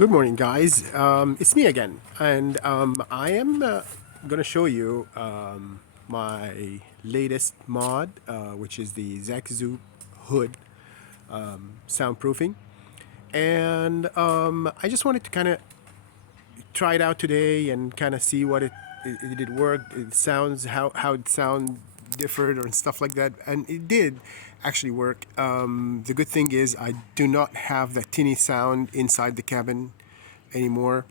Good morning, guys. It's me again, and I am going to show you my latest mod, which is the Zakzoop hood soundproofing. And I just wanted to kind of try it out today and kind of see what it worked. It sounds how it sound differed or stuff like that, and it did actually work. The good thing is I do not have that tinny sound inside the cabin anymore,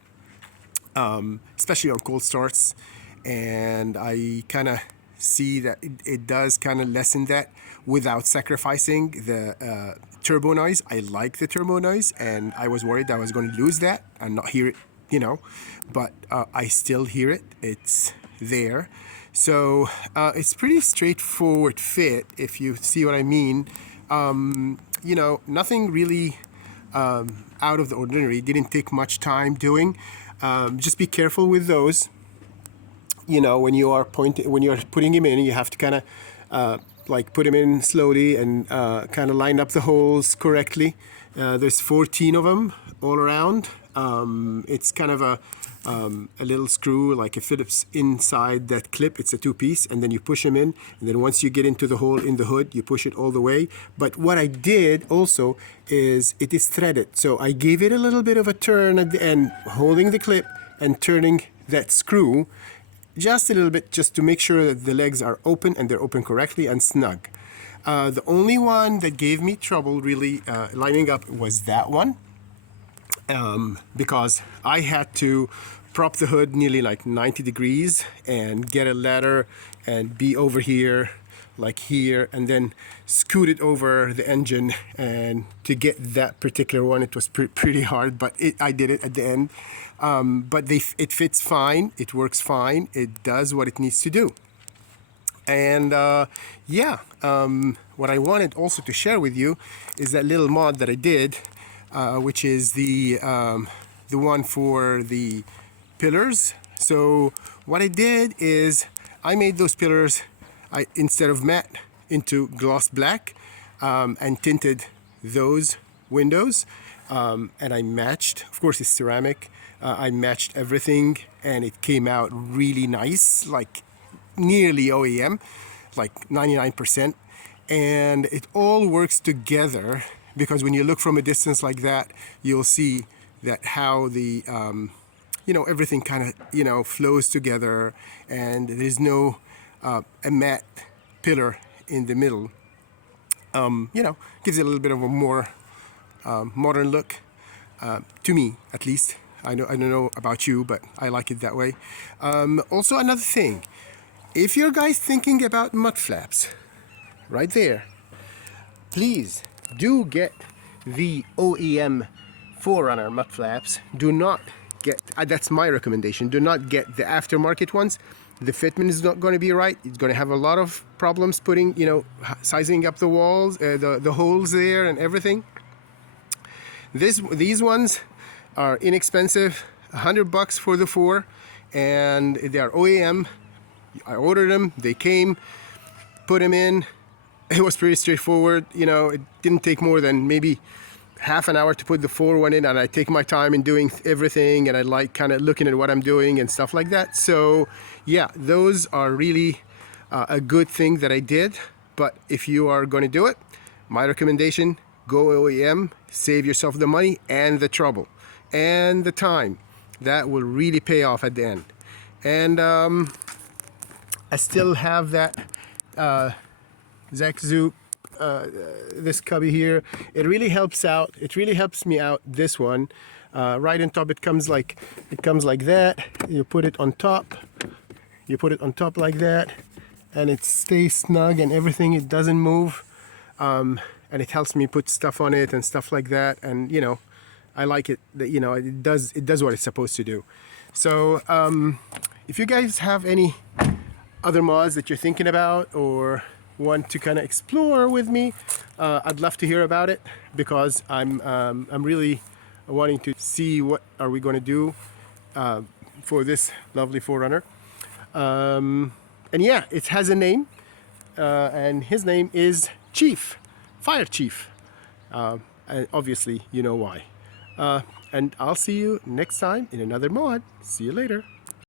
especially on cold starts, and I kind of see that it does kind of lessen that without sacrificing the turbo noise. I like the turbo noise, and I was worried I was going to lose that and not hear it, but I still hear it. It's there. So it's pretty straightforward fit, if you see what I mean. Nothing really out of the ordinary. Didn't take much time doing. Just be careful with those. When you are putting him in, you have to kind of like put him in slowly and kind of line up the holes correctly. There's 14 of them all around. It's kind of a little screw like a Phillips inside that clip. It's a two-piece, and then you push them in, and then once you get into the hole in the hood, you push it all the way. But what I did also is it is threaded, so I gave it a little bit of a turn at the end, holding the clip and turning that screw just a little bit, just to make sure that the legs are open and they're open correctly and snug. The only one that gave me trouble really lining up was that one. Because I had to prop the hood nearly like 90 degrees and get a ladder and be over here, like here, and then scoot it over the engine. And to get that particular one, it was pretty hard, but I did it at the end. But it fits fine, it works fine, it does what it needs to do. And what I wanted also to share with you is that little mod that I did, which is the one for the pillars. So what I did is I made those pillars, instead of matte, into gloss black, and tinted those windows, and I matched, of course it's ceramic, I matched everything, and it came out really nice, like nearly OEM, like 99%, and it all works together. Because when you look from a distance like that, you'll see that how the, everything kind of, flows together, and there's no a matte pillar in the middle. Gives it a little bit of a more modern look, to me at least. I don't know about you, but I like it that way. Also, another thing, if you're guys thinking about mud flaps, right there, please do get the OEM Forerunner mud flaps. Do not get, that's my recommendation, do not get the aftermarket ones. The fitment is not going to be right. It's going to have a lot of problems putting, sizing up the walls, the holes there and everything. These ones are inexpensive, $100 for the 4, and they are OEM. I ordered them, they came, put them in. It was pretty straightforward. It didn't take more than maybe half an hour to put the 4 one in, and I take my time in doing everything, and I like kind of looking at what I'm doing and stuff like that. So yeah, those are really a good thing that I did. But if you are going to do it, my recommendation, go OEM, save yourself the money and the trouble and the time. That will really pay off at the end. And I still have that Zakzoop, this cubby here. It really helps out. It really helps me out. This one, right on top, it comes like that. You put it on top. You put it on top like that, and it stays snug and everything. It doesn't move, and it helps me put stuff on it and stuff like that. And I like it. That it does what it's supposed to do. So if you guys have any other mods that you're thinking about or want to kind of explore with me, I'd love to hear about it, because I'm really wanting to see what are we going to do for this lovely Forerunner. And yeah, it has a name, and his name is Chief, Fire Chief, and obviously you know why. And I'll see you next time in another mod. See you later.